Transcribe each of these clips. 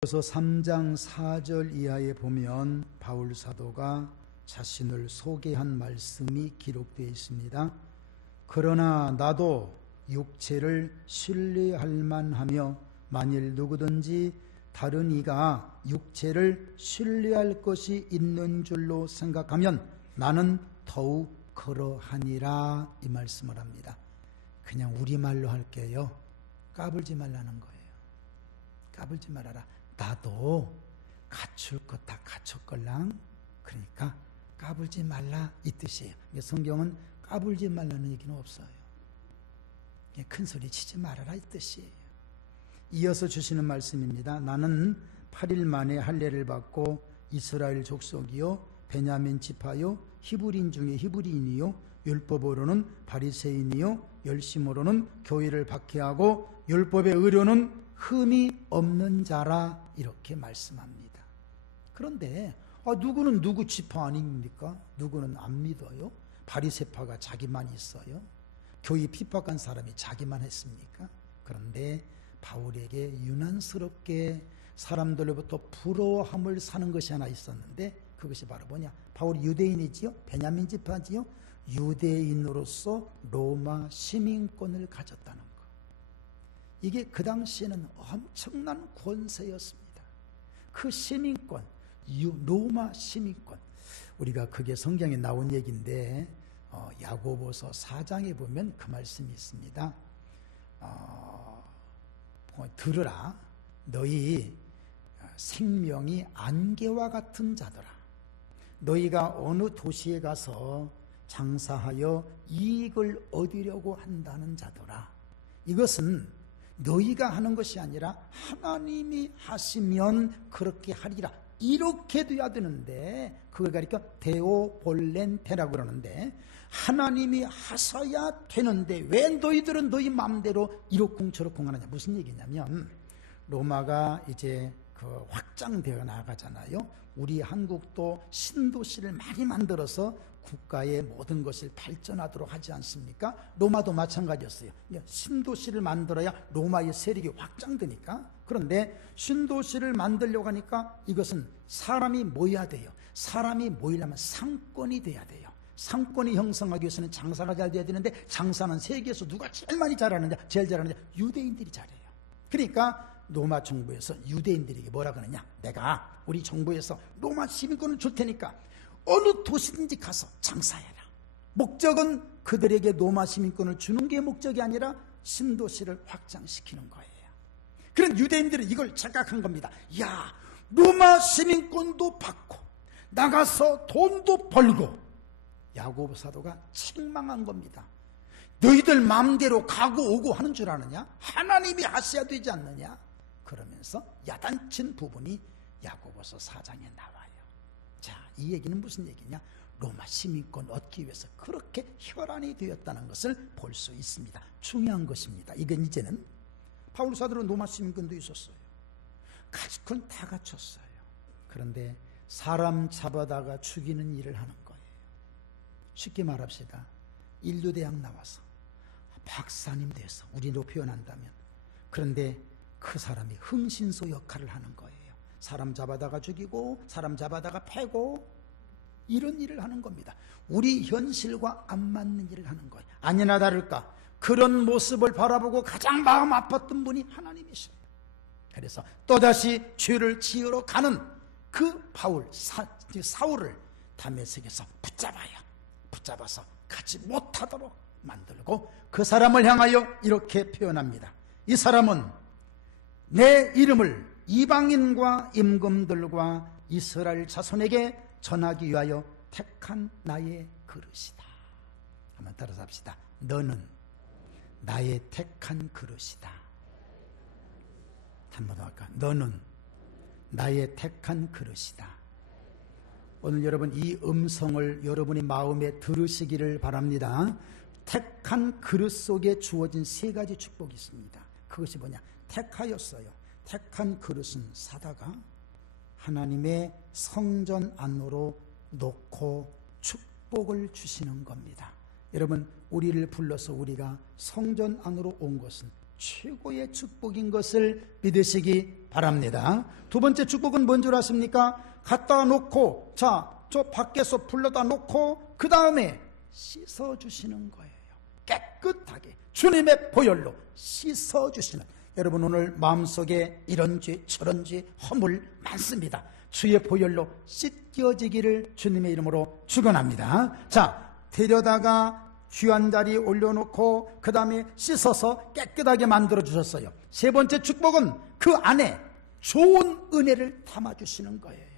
그래서 3장 4절 이하에 보면 바울 사도가 자신을 소개한 말씀이 기록되어 있습니다. 그러나 나도 육체를 신뢰할 만하며 만일 누구든지 다른 이가 육체를 신뢰할 것이 있는 줄로 생각하면 나는 더욱 그러하니라, 이 말씀을 합니다. 그냥 우리말로 할게요. 까불지 말라는 거예요. 까불지 말아라. 나도 갖출 것 다 갖췄걸랑. 그러니까 까불지 말라, 이 뜻이에요. 성경은 까불지 말라는 얘기는 없어요. 큰 소리 치지 말아라, 이 뜻이에요. 이어서 주시는 말씀입니다. 나는 8일 만에 할례를 받고 이스라엘 족속이요 베냐민 지파요 히브리인 중에 히브리인이요 율법으로는 바리새인이요 열심으로는 교회를 박해하고 율법의 의료는 흠이 없는 자라, 이렇게 말씀합니다. 그런데 누구는 누구 지파 아닙니까? 누구는 안 믿어요? 바리새파가 자기만 있어요? 교회 핍박한 사람이 자기만 했습니까? 그런데 바울에게 유난스럽게 사람들로부터 부러워함을 사는 것이 하나 있었는데, 그것이 바로 뭐냐? 바울이 유대인이지요? 베냐민 지파지요? 유대인으로서 로마 시민권을 가졌다는 것. 이게 그 당시에는 엄청난 권세였습니다. 그 시민권, 로마 시민권, 우리가 그게 성경에 나온 얘기인데 야고보서 4장에 보면 그 말씀이 있습니다. 들으라, 너희 생명이 안개와 같은 자더라. 너희가 어느 도시에 가서 장사하여 이익을 얻으려고 한다는 자더라. 이것은 너희가 하는 것이 아니라 하나님이 하시면 그렇게 하리라, 이렇게 돼야 되는데, 그걸 가리켜 데오볼렌테라고 그러는데, 하나님이 하셔야 되는데 왜 너희들은 너희 마음대로 이러쿵저러쿵 하느냐. 무슨 얘기냐면, 로마가 이제 확장되어 나가잖아요. 우리 한국도 신도시를 많이 만들어서 국가의 모든 것을 발전하도록 하지 않습니까? 로마도 마찬가지였어요. 신도시를 만들어야 로마의 세력이 확장되니까. 그런데 신도시를 만들려고 하니까 이것은 사람이 모여야 돼요. 사람이 모이려면 상권이 돼야 돼요. 상권이 형성하기 위해서는 장사가 잘 돼야 되는데, 장사는 세계에서 누가 제일 많이 잘하느냐? 제일 잘하느냐? 유대인들이 잘해요. 그러니까 로마 정부에서 유대인들에게 뭐라 그러냐? 내가 우리 정부에서 로마 시민권을 줄 테니까 어느 도시든지 가서 장사해라. 목적은 그들에게 로마 시민권을 주는 게 목적이 아니라 신도시를 확장시키는 거예요. 그런 유대인들은 이걸 착각한 겁니다. 야, 로마 시민권도 받고 나가서 돈도 벌고. 야고보 사도가 책망한 겁니다. 너희들 마음대로 가고 오고 하는 줄 아느냐? 하나님이 하셔야 되지 않느냐? 그러면서 야단친 부분이 야고보서 4장에 나와요. 자, 이 얘기는 무슨 얘기냐? 로마 시민권 얻기 위해서 그렇게 혈안이 되었다는 것을 볼 수 있습니다. 중요한 것입니다. 이건 이제는 바울 사도는 로마 시민권도 있었어요. 가질 건 다 갖췄어요. 그런데 사람 잡아다가 죽이는 일을 하는 거예요. 쉽게 말합시다. 인류대학 나와서 박사님 돼서 우리로 표현한다면, 그런데 그 사람이 흥신소 역할을 하는 거예요. 사람 잡아다가 죽이고 사람 잡아다가 패고, 이런 일을 하는 겁니다. 우리 현실과 안 맞는 일을 하는 거예요. 아니나 다를까 그런 모습을 바라보고 가장 마음 아팠던 분이 하나님이셔요. 그래서 또다시 죄를 지으러 가는 그 사울을 다메섹에서 붙잡아서 가지 못하도록 만들고, 그 사람을 향하여 이렇게 표현합니다. 이 사람은 내 이름을 이방인과 임금들과 이스라엘 자손에게 전하기 위하여 택한 나의 그릇이다. 한번 따라서 합시다. 너는 나의 택한 그릇이다. 한 번 더 할까? 너는 나의 택한 그릇이다. 오늘 여러분 이 음성을 여러분의 마음에 들으시기를 바랍니다. 택한 그릇 속에 주어진 3가지 축복이 있습니다. 그것이 뭐냐? 택하였어요. 택한 그릇은 사다가 하나님의 성전 안으로 놓고 축복을 주시는 겁니다. 여러분, 우리를 불러서 우리가 성전 안으로 온 것은 최고의 축복인 것을 믿으시기 바랍니다. 두 번째 축복은 뭔 줄 아십니까? 갖다 놓고, 자, 저 밖에서 불러다 놓고 그 다음에 씻어주시는 거예요. 깨끗하게 주님의 보혈로 씻어주시는. 여러분, 오늘 마음속에 이런 죄 저런 죄 허물 많습니다. 주의 보혈로 씻겨지기를 주님의 이름으로 축원합니다. 자, 데려다가 귀한 자리에 올려놓고 그 다음에 씻어서 깨끗하게 만들어 주셨어요. 세 번째 축복은 그 안에 좋은 은혜를 담아주시는 거예요.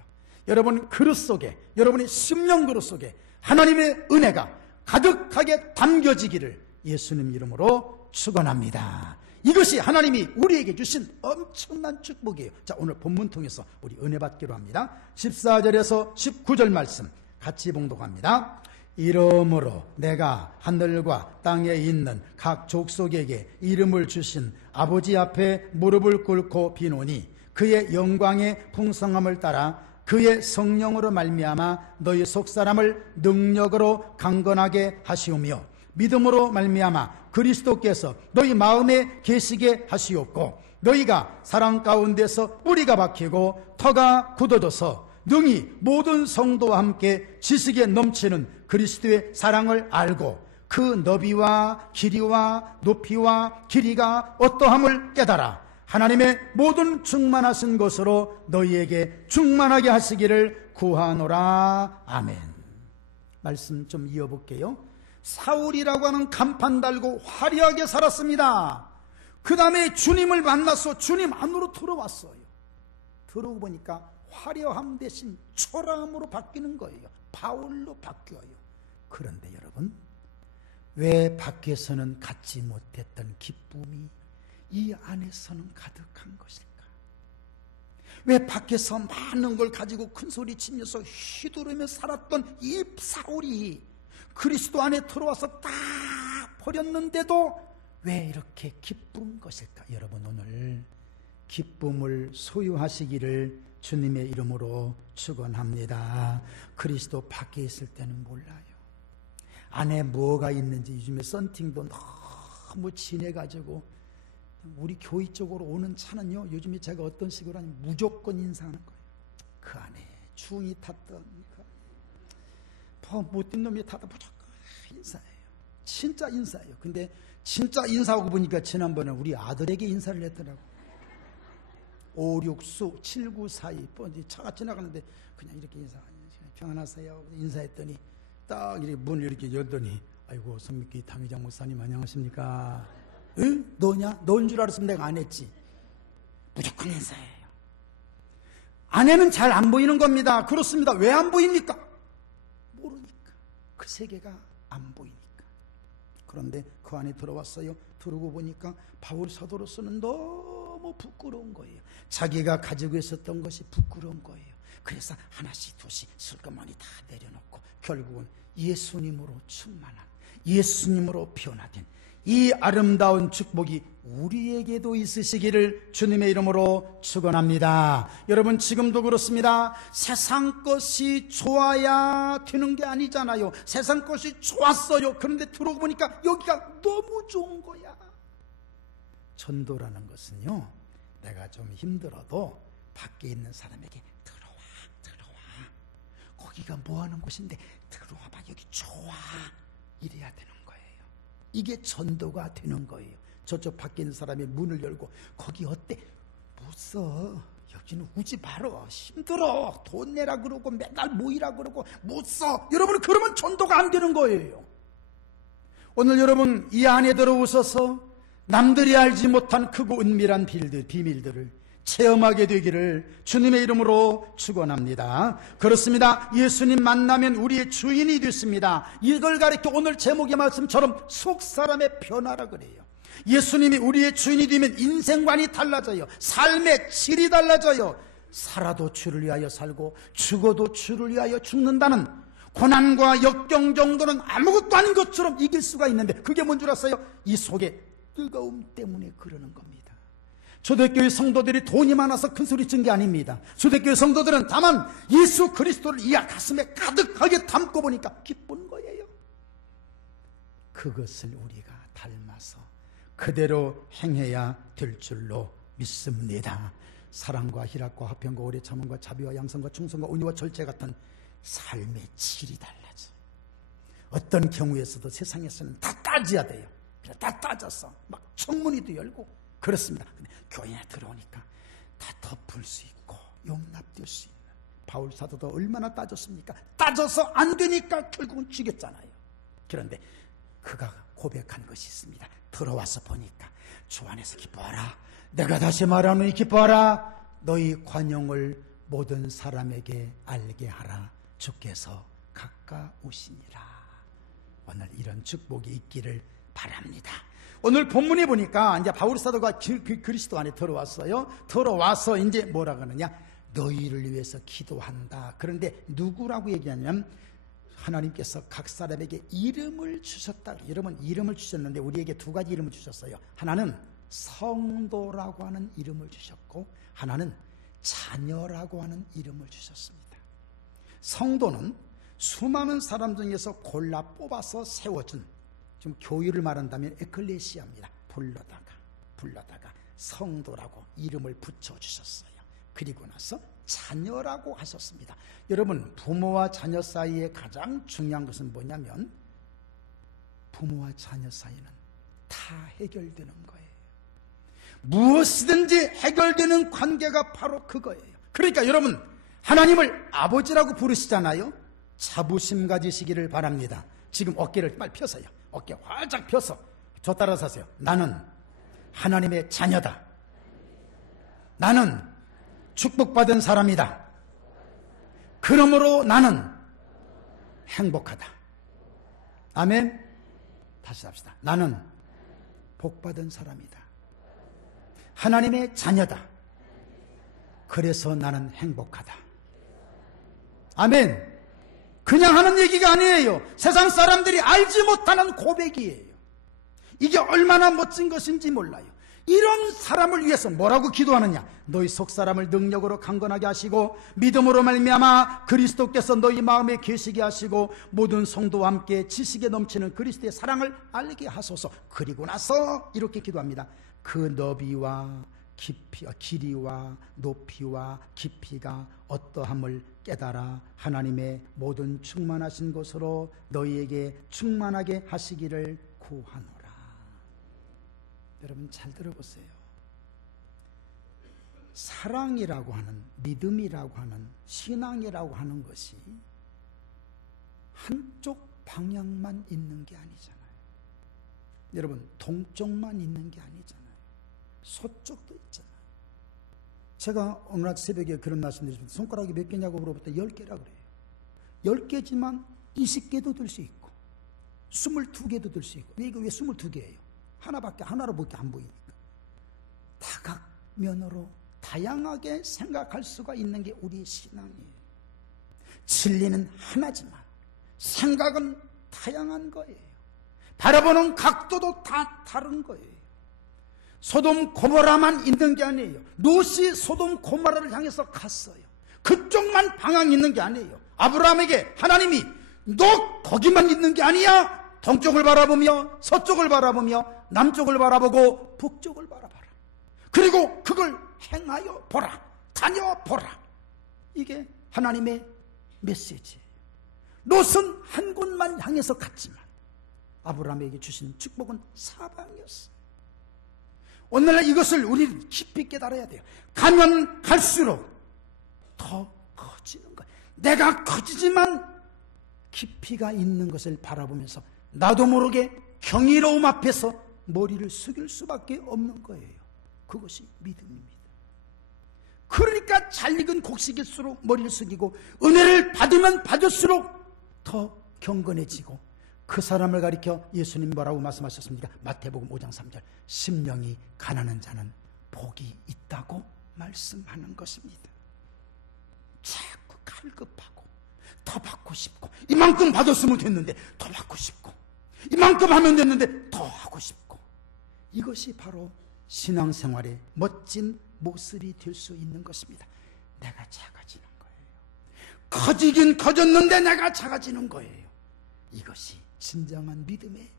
여러분 그릇 속에, 여러분의 심령 그릇 속에 하나님의 은혜가 가득하게 담겨지기를 예수님 이름으로 축원합니다. 이것이 하나님이 우리에게 주신 엄청난 축복이에요. 자, 오늘 본문 통해서 우리 은혜 받기로 합니다. 14절에서 19절 말씀 같이 봉독합니다. 이러므로 내가 하늘과 땅에 있는 각 족속에게 이름을 주신 아버지 앞에 무릎을 꿇고 비노니 그의 영광의 풍성함을 따라 그의 성령으로 말미암아 너희 속사람을 능력으로 강건하게 하시오며 믿음으로 말미암아 그리스도께서 너희 마음에 계시게 하시옵고 너희가 사랑 가운데서 뿌리가 박히고 터가 굳어져서 능히 모든 성도와 함께 지식에 넘치는 그리스도의 사랑을 알고 그 너비와 길이와 높이와 길이가 어떠함을 깨달아 하나님의 모든 충만하신 것으로 너희에게 충만하게 하시기를 구하노라. 아멘. 말씀 좀 이어볼게요. 사울이라고 하는 간판 달고 화려하게 살았습니다. 그 다음에 주님을 만나서 주님 안으로 들어왔어요. 들어오고 보니까 화려함 대신 초라함으로 바뀌는 거예요. 바울로 바뀌어요. 그런데 여러분, 왜 밖에서는 갖지 못했던 기쁨이 이 안에서는 가득한 것일까? 왜 밖에서 많은 걸 가지고 큰 소리 치면서 휘두르며 살았던 이 사울이 그리스도 안에 들어와서 다 버렸는데도 왜 이렇게 기쁜 것일까? 여러분, 오늘 기쁨을 소유하시기를 주님의 이름으로 축원합니다. 그리스도 밖에 있을 때는 몰라요. 안에 뭐가 있는지. 요즘에 썬팅도 너무 진해가지고 우리 교회 쪽으로 오는 차는요, 요즘에 제가 어떤 식으로 하냐면 무조건 인사하는 거예요. 그 안에 중이 탔던 못된 놈이 타다 무조건 인사해요. 진짜 인사해요. 근데 진짜 인사하고 보니까 지난번에 우리 아들에게 인사를 했더라고. 56수 7942 차가 지나가는데 그냥 이렇게 평안하세요 인사했더니 딱 이렇게 문을 이렇게 열더니 아이고 선미기 당회장 목사님 안녕하십니까? 응? 너냐? 너인 줄 알았으면 내가 안 했지. 무조건 인사해요. 안에는 잘 안 보이는 겁니다. 그렇습니다. 왜 안 보입니까? 모르니까. 그 세계가 안 보이니까. 그런데 그 안에 들어왔어요. 들어오고 보니까 바울 사도로서는 너무 부끄러운 거예요. 자기가 가지고 있었던 것이 부끄러운 거예요. 그래서 하나씩 둘씩 슬그머니 다 내려놓고 결국은 예수님으로 충만한, 예수님으로 변화된 이 아름다운 축복이 우리에게도 있으시기를 주님의 이름으로 축원합니다. 여러분, 지금도 그렇습니다. 세상 것이 좋아야 되는 게 아니잖아요. 세상 것이 좋았어요. 그런데 들어오고 보니까 여기가 너무 좋은 거야. 전도라는 것은요, 내가 좀 힘들어도 밖에 있는 사람에게 들어와 거기가 뭐 하는 곳인데 들어와 봐, 여기 좋아, 이래야 되는 거예요. 이게 전도가 되는 거예요. 저쪽 밖에 있는 사람이 문을 열고 거기 어때? 못 써. 여기는 오지 말어. 힘들어. 돈 내라 그러고 맨날 모이라 그러고 못 써. 여러분, 그러면 전도가 안 되는 거예요. 오늘 여러분 이 안에 들어오셔서 남들이 알지 못한 크고 은밀한 비밀들을 체험하게 되기를 주님의 이름으로 축원합니다. 그렇습니다. 예수님 만나면 우리의 주인이 됐습니다. 이걸 가리켜 오늘 제목의 말씀처럼 속사람의 변화라 그래요. 예수님이 우리의 주인이 되면 인생관이 달라져요. 삶의 질이 달라져요. 살아도 주를 위하여 살고 죽어도 주를 위하여 죽는다는 고난과 역경 정도는 아무것도 아닌 것처럼 이길 수가 있는데, 그게 뭔 줄 아세요? 이 속에 뜨거움 때문에 그러는 겁니다. 초대교회 성도들이 돈이 많아서 큰 소리 친 게 아닙니다. 초대교회 성도들은 다만 예수 그리스도를 이 가슴에 가득하게 담고 보니까 기쁜 거예요. 그것을 우리가 닮아서 그대로 행해야 될 줄로 믿습니다. 사랑과 희락과 화평과 오래 참음과 자비와 양선과 충성과 온유와 절제 같은 삶의 질이 달라져. 어떤 경우에서도 세상에서는 다 따져야 돼요. 다 따져서 막 청문회도 열고 그렇습니다. 근데 교회에 들어오니까 다 덮을 수 있고 용납될 수 있는, 바울 사도도 얼마나 따졌습니까? 따져서 안 되니까 결국은 죽였잖아요. 그런데 그가 고백한 것이 있습니다. 들어와서 보니까 주 안에서 기뻐하라. 내가 다시 말하노니 기뻐하라. 너희 관용을 모든 사람에게 알게 하라. 주께서 가까우시니라. 오늘 이런 축복이 있기를 바랍니다. 오늘 본문에 보니까 이제 바울 사도가 그리스도 안에 들어왔어요. 들어와서 이제 뭐라 그러느냐? 너희를 위해서 기도한다. 그런데 누구라고 얘기하냐면 하나님께서 각 사람에게 이름을 주셨다. 여러분, 이름을 주셨는데 우리에게 두 가지 이름을 주셨어요. 하나는 성도라고 하는 이름을 주셨고, 하나는 자녀라고 하는 이름을 주셨습니다. 성도는 수많은 사람 중에서 골라 뽑아서 세워준, 지금 교회를 말한다면 에클레시아입니다. 불러다가 성도라고 이름을 붙여주셨어요. 그리고 나서 자녀라고 하셨습니다. 여러분, 부모와 자녀 사이에 가장 중요한 것은 뭐냐면 부모와 자녀 사이는 다 해결되는 거예요. 무엇이든지 해결되는 관계가 바로 그거예요. 그러니까 여러분, 하나님을 아버지라고 부르시잖아요. 자부심 가지시기를 바랍니다. 지금 어깨를 빨리 펴서요. 어깨 활짝 펴서 저 따라서 하세요. 나는 하나님의 자녀다. 나는 축복받은 사람이다. 그러므로 나는 행복하다. 아멘. 다시 합시다. 나는 복받은 사람이다. 하나님의 자녀다. 그래서 나는 행복하다. 아멘. 그냥 하는 얘기가 아니에요. 세상 사람들이 알지 못하는 고백이에요. 이게 얼마나 멋진 것인지 몰라요. 이런 사람을 위해서 뭐라고 기도하느냐? 너희 속사람을 능력으로 강건하게 하시고 믿음으로 말미암아 그리스도께서 너희 마음에 계시게 하시고 모든 성도와 함께 지식에 넘치는 그리스도의 사랑을 알게 하소서. 그리고 나서 이렇게 기도합니다. 그 너비와 길이와 높이와 깊이가 어떠함을 깨달아 하나님의 모든 충만하신 것으로 너희에게 충만하게 하시기를 구하노라. 여러분 잘 들어보세요. 사랑이라고 하는, 믿음이라고 하는, 신앙이라고 하는 것이 한쪽 방향만 있는 게 아니잖아요. 여러분, 동쪽만 있는 게 아니잖아요. 서쪽도 있잖아요. 제가 어느 날 새벽에 그런 말씀 드렸습니다. 손가락이 몇 개냐고 물어봤더니 10개라 그래요. 10개지만 20개도 들 수 있고 22개도 들 수 있고. 왜 22개예요? 하나로밖에 안 보이니까. 다각면으로 다양하게 생각할 수가 있는 게 우리의 신앙이에요. 진리는 하나지만 생각은 다양한 거예요. 바라보는 각도도 다 다른 거예요. 소돔 고모라만 있는 게 아니에요. 롯이 소돔 고모라를 향해서 갔어요. 그쪽만 방향이 있는 게 아니에요. 아브라함에게 하나님이 너 거기만 있는 게 아니야. 동쪽을 바라보며 서쪽을 바라보며 남쪽을 바라보고 북쪽을 바라봐라. 그리고 그걸 행하여 보라. 다녀보라. 이게 하나님의 메시지예요. 롯은 한 곳만 향해서 갔지만 아브라함에게 주신 축복은 사방이었어요. 오늘날 이것을 우리 깊이 깨달아야 돼요. 가면 갈수록 더 커지는 거예요. 내가 커지지만 깊이가 있는 것을 바라보면서 나도 모르게 경이로움 앞에서 머리를 숙일 수밖에 없는 거예요. 그것이 믿음입니다. 그러니까 잘 익은 곡식일수록 머리를 숙이고 은혜를 받으면 받을수록 더 경건해지고, 그 사람을 가리켜 예수님이 뭐라고 말씀하셨습니까? 마태복음 5장 3절 심령이 가난한 자는 복이 있다고 말씀하는 것입니다. 자꾸 갈급하고 더 받고 싶고, 이만큼 받았으면 됐는데 더 받고 싶고, 이만큼 하면 됐는데 더 하고 싶고, 이것이 바로 신앙생활의 멋진 모습이 될 수 있는 것입니다. 내가 작아지는 거예요. 커지긴 커졌는데 내가 작아지는 거예요. 이것이 진정한 믿음의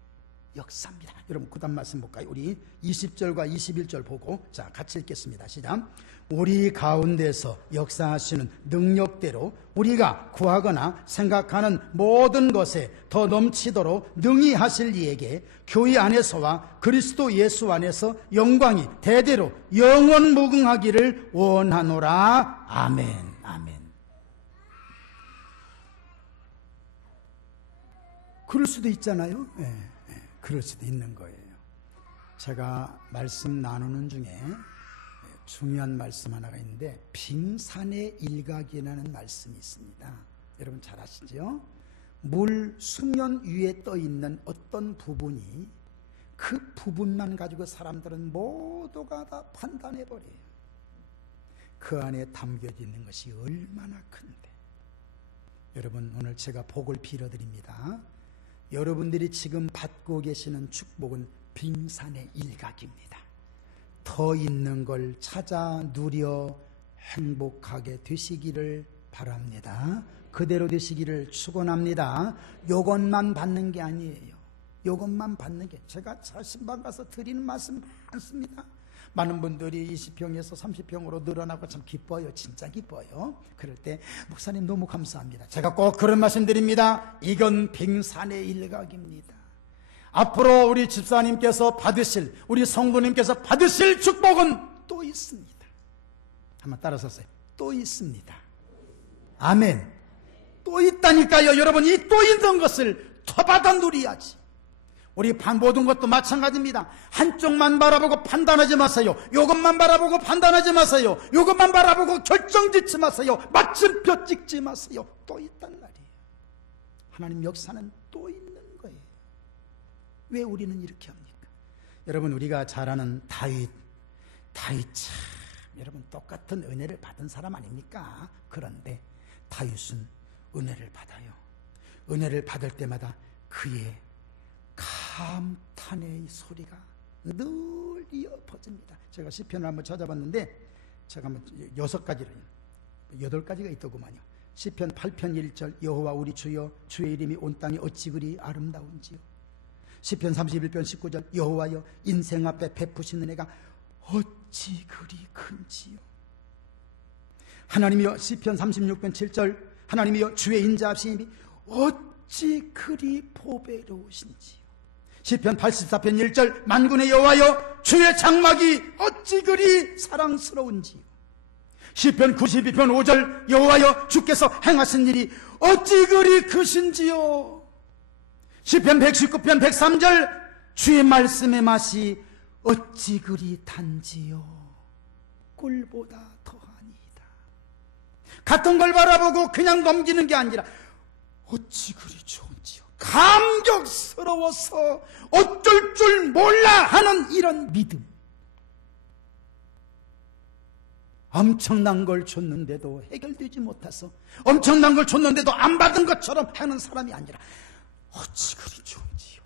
역사입니다. 여러분 그 다음 말씀 볼까요? 우리 20절과 21절 보고 자 같이 읽겠습니다. 시작. 우리 가운데서 역사하시는 능력대로 우리가 구하거나 생각하는 모든 것에 더 넘치도록 능히 하실 이에게 교회 안에서와 그리스도 예수 안에서 영광이 대대로 영원 무궁하기를 원하노라. 아멘. 아멘. 그럴 수도 있잖아요. 그럴 수도 있는 거예요. 제가 말씀 나누는 중에 중요한 말씀 하나가 있는데 빙산의 일각이라는 말씀이 있습니다. 여러분 잘 아시죠? 물 수면 위에 떠 있는 어떤 부분이 그 부분만 가지고 사람들은 모두가 다 판단해 버려요. 그 안에 담겨져 있는 것이 얼마나 큰데. 여러분 오늘 제가 복을 빌어드립니다. 여러분들이 지금 받고 계시는 축복은 빙산의 일각입니다. 더 있는 걸 찾아 누려 행복하게 되시기를 바랍니다. 그대로 되시기를 축원합니다. 요것만 받는 게 아니에요. 요것만 받는 게, 제가 신방 가서 드리는 말씀 많습니다. 많은 분들이 20평에서 30평으로 늘어나고 참 기뻐요. 진짜 기뻐요. 그럴 때 목사님 너무 감사합니다. 제가 꼭 그런 말씀 드립니다. 이건 빙산의 일각입니다. 앞으로 우리 집사님께서 받으실, 우리 성도님께서 받으실 축복은 또 있습니다. 한번 따라서 하세요. 또 있습니다. 아멘. 또 있다니까요. 여러분, 이 또 있는 것을 더 받아 누려야지. 우리 모든 것도 마찬가지입니다. 한쪽만 바라보고 판단하지 마세요. 이것만 바라보고 판단하지 마세요. 이것만 바라보고 결정짓지 마세요. 마침표 찍지 마세요. 또 있단 말이에요. 하나님 역사는 또 있는 거예요. 왜 우리는 이렇게 합니까? 여러분, 우리가 잘 아는 다윗 참 여러분 똑같은 은혜를 받은 사람 아닙니까? 그런데 다윗은 은혜를 받아요. 은혜를 받을 때마다 그의 감탄의 소리가 늘 이어 퍼집니다. 제가 시편을 한번 찾아봤는데 제가 한번 8가지가 있더구만요. 시편 8편 1절 여호와 우리 주여 주의 이름이 온 땅에 어찌 그리 아름다운지요. 시편 31편 19절 여호와여 인생 앞에 베푸신 은혜가 어찌 그리 큰지요. 하나님이여 시편 36편 7절 하나님이여 주의 인자하심이 어찌 그리 보배로우신지요. 시편 84편 1절 만군의 여호와여 주의 장막이 어찌 그리 사랑스러운지요. 시편 92편 5절 여호와여 주께서 행하신 일이 어찌 그리 크신지요. 시편 119편 103절 주의 말씀의 맛이 어찌 그리 단지요. 꿀보다 더하니이다. 같은 걸 바라보고 그냥 넘기는 게 아니라 어찌 그리 좋은지요. 감격스러워서 어쩔 줄 몰라 하는 이런 믿음. 엄청난 걸 줬는데도 해결되지 못해서 엄청난 걸 줬는데도 안 받은 것처럼 하는 사람이 아니라 어찌 그리 좋은지요.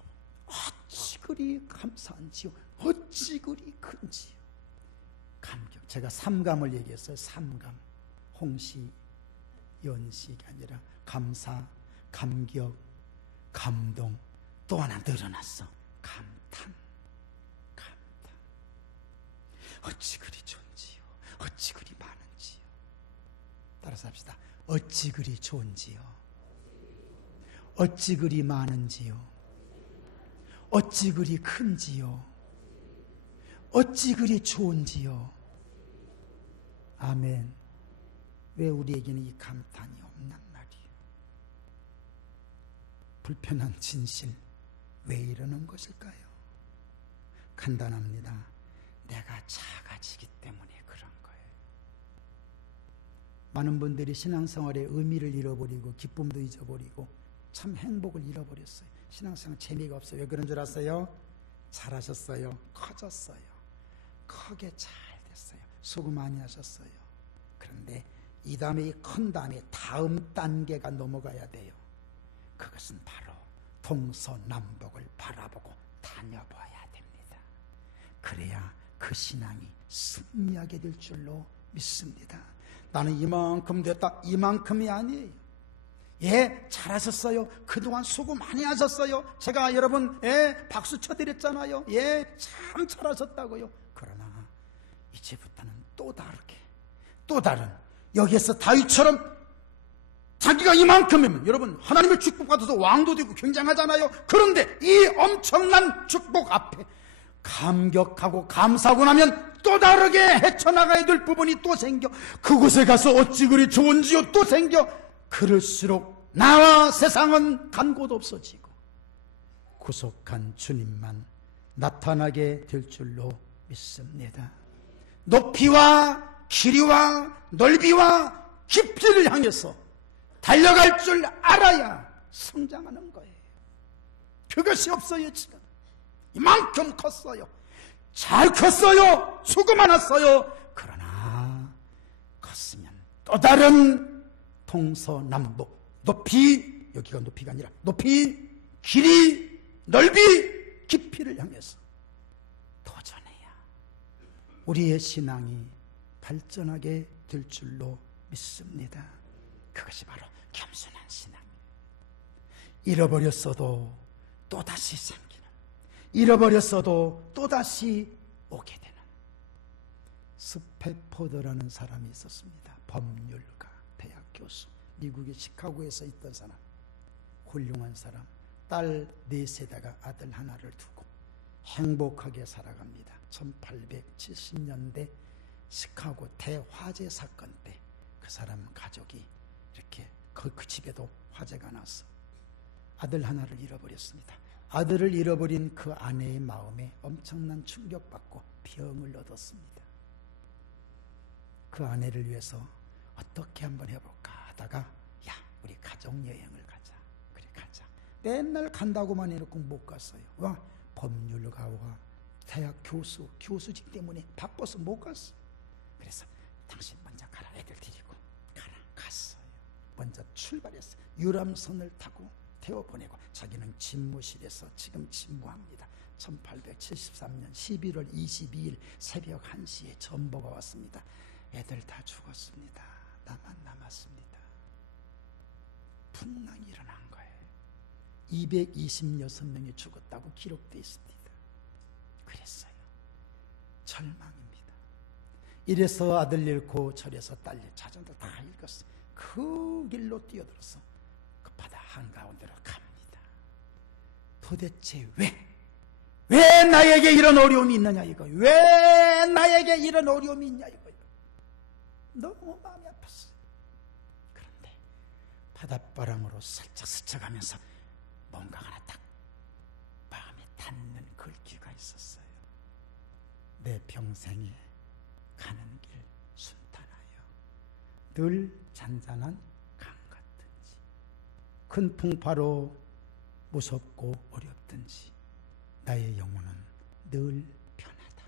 어찌 그리 감사한지요. 어찌 그리 큰지요. 감격. 제가 삼감을 얘기했어요. 삼감. 홍시, 연시가 아니라 감사, 감격, 감동. 또 하나 늘어났어. 감탄. 어찌 그리 좋은지요. 어찌 그리 많은지요. 따라서 합시다. 어찌 그리 좋은지요. 어찌 그리 많은지요. 어찌 그리 큰지요. 어찌 그리 좋은지요. 아멘. 왜 우리에게는 이 감탄이 없단 말이에요. 불편한 진실, 왜 이러는 것일까요? 간단합니다. 내가 작아지기 때문에 그런 거예요. 많은 분들이 신앙생활의 의미를 잃어버리고 기쁨도 잊어버리고 참 행복을 잃어버렸어요. 신앙생활 재미가 없어요. 왜 그런 줄 아세요? 잘하셨어요. 커졌어요. 크게 잘 됐어요. 수고 많이 하셨어요. 그런데 이 다음에 큰 다음에 다음 단계가 넘어가야 돼요. 그것은 바로 동서남북을 바라보고 다녀봐야 됩니다. 그래야 그 신앙이 승리하게 될 줄로 믿습니다. 나는 이만큼 됐다. 이만큼이 아니에요. 예, 잘하셨어요. 그동안 수고 많이 하셨어요. 제가 여러분 박수 쳐드렸잖아요. 예, 참 잘하셨다고요. 그러나 이제부터는 또 다르게, 또 다른, 여기에서 다윗처럼 자기가 이만큼이면 여러분 하나님의 축복받아서 왕도 되고 굉장하잖아요. 그런데 이 엄청난 축복 앞에 감격하고 감사하고 나면 또 다르게 헤쳐나가야 될 부분이 또 생겨. 그곳에 가서 어찌 그리 좋은지요 또 생겨. 그럴수록 나와 세상은 간 곳 없어지고 구속한 주님만 나타나게 될 줄로 믿습니다. 높이와 길이와 넓이와 깊이를 향해서 달려갈 줄 알아야 성장하는 거예요. 그것이 없어요. 지금 이만큼 컸어요. 잘 컸어요. 수고 많았어요. 그러나 컸으면 또 다른 동서남북, 높이, 여기가 높이가 아니라 높이, 길이, 넓이, 깊이를 향해서 도전해야 우리의 신앙이 발전하게 될 줄로 믿습니다. 그것이 바로 겸손한 신앙입니다. 잃어버렸어도 또다시 생기는, 잃어버렸어도 또다시 오게 되는 스패포드라는 사람이 있었습니다. 법률가, 대학 교수, 미국의 시카고에서 있던 사람, 훌륭한 사람. 딸 4세다가 아들 하나를 두고 행복하게 살아갑니다. 1870년대 시카고 대화재 사건 때 그 사람 가족이 이렇게 그 집에도 화재가 났어. 아들 하나를 잃어버렸습니다. 아들을 잃어버린 그 아내의 마음에 엄청난 충격받고 병을 얻었습니다. 그 아내를 위해서 어떻게 한번 해볼까 하다가, 야, 우리 가족여행을 가자. 그래, 가자. 맨날 간다고만 해놓고 못 갔어요. 와, 법률가와 대학 교수직 때문에 바빠서 못 갔어. 그래서 당신 먼저 가라, 애들 데리고 가라. 갔어요. 먼저 출발했어요. 유람선을 타고 태워보내고, 자기는 집무실에서 지금 집무합니다. 1873년 11월 22일 새벽 1시에 전보가 왔습니다. 애들 다 죽었습니다. 나만 남았습니다. 풍랑이 일어난 거예요. 226명이 죽었다고 기록되어 있습니다. 그랬어요. 절망입니다. 이래서 아들 잃고 저래서 딸 잃고 자전거 다 읽었어요. 그 길로 뛰어들어서 그 바다 한가운데로 갑니다. 도대체 왜 나에게 이런 어려움이 있느냐 이거. 왜 나에게 이런 어려움이 있냐 이거. 너무 마음이 아팠어요. 그런데 바닷바람으로 살짝 스쳐가면서 뭔가 하나 딱 마음에 닿는 글귀가 있었어요. 내 평생에 가는 길 순탄하여 늘 잔잔한 강 같든지, 큰 풍파로 무섭고 어렵든지 나의 영혼은 늘 편하다.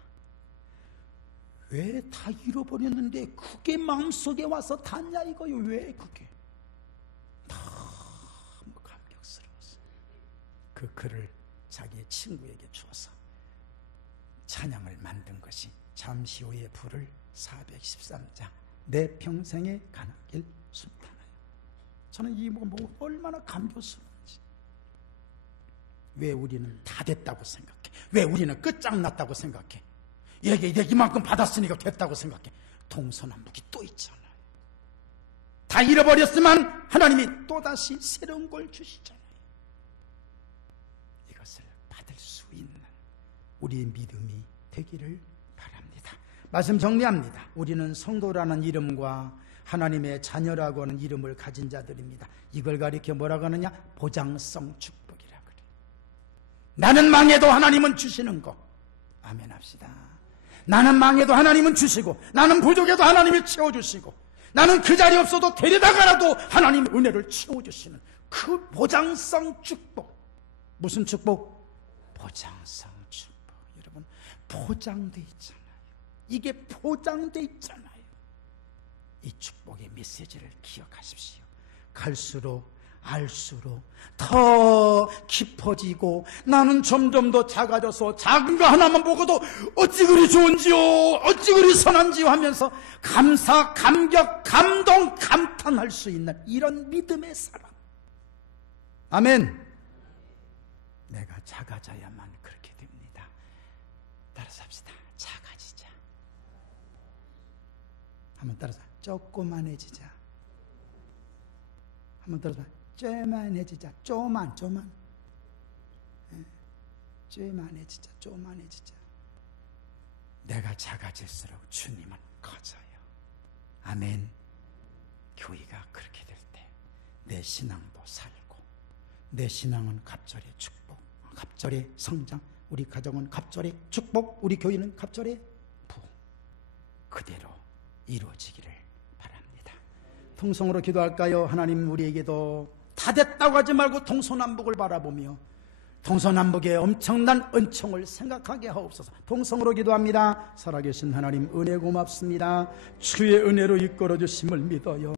왜 다 잃어버렸는데 그게 마음속에 와서 닿냐 이거요. 왜 그게 너무 감격스러웠어요. 그 글을 자기의 친구에게 주어서 찬양을 만든 것이 잠시 후에 부를 413장 내 평생에 가는 길 순탄하여. 저는 이 뭐 얼마나 감격스러운지. 왜 우리는 다 됐다고 생각해? 왜 우리는 끝장났다고 생각해? 얘게 이만큼 받았으니까 됐다고 생각해. 동서남북이 또 있잖아요. 다 잃어버렸지만 하나님이 또다시 새로운 걸 주시잖아요. 이것을 받을 수 있는 우리의 믿음이 되기를 바랍니다. 말씀 정리합니다. 우리는 성도라는 이름과 하나님의 자녀라고 하는 이름을 가진 자들입니다. 이걸 가리켜 뭐라고 하느냐? 보장성 축복이라 그래요. 나는 망해도 하나님은 주시는 거. 아멘 합시다. 나는 망해도 하나님은 주시고, 나는 부족해도 하나님이 채워주시고, 나는 그 자리 없어도 데려다가라도 하나님의 은혜를 채워주시는 그 보장성 축복. 무슨 축복? 보장성 축복. 여러분, 포장돼 있잖아요. 이게 포장돼 있잖아요. 이 축복의 메시지를 기억하십시오. 갈수록 알수록 더 깊어지고, 나는 점점 더 작아져서 작은 거 하나만 보고도 어찌 그리 좋은지요, 어찌 그리 선한지요 하면서 감사, 감격, 감동, 감탄할 수 있는 이런 믿음의 사람, 아멘. 내가 작아져야만 그렇게 됩니다. 따라서 합시다. 작아지자. 한번 따라서 조그만해지자. 한번 따라서 쪼만해지자. 쪼만. 쪼만해지자. 쪼만해지자. 내가 작아질수록 주님은 커져요. 아멘. 교회가 그렇게 될 때 내 신앙도 살고, 내 신앙은 갑절의 축복, 갑절의 성장, 우리 가정은 갑절의 축복, 우리 교회는 갑절의 부흥, 그대로 이루어지기를 바랍니다. 통성으로 기도할까요? 하나님, 우리에게도 다 됐다고 하지 말고 동서남북을 바라보며 동서남북의 엄청난 은총을 생각하게 하옵소서. 동성으로 기도합니다. 살아계신 하나님, 은혜 고맙습니다. 주의 은혜로 이끌어 주심을 믿어요.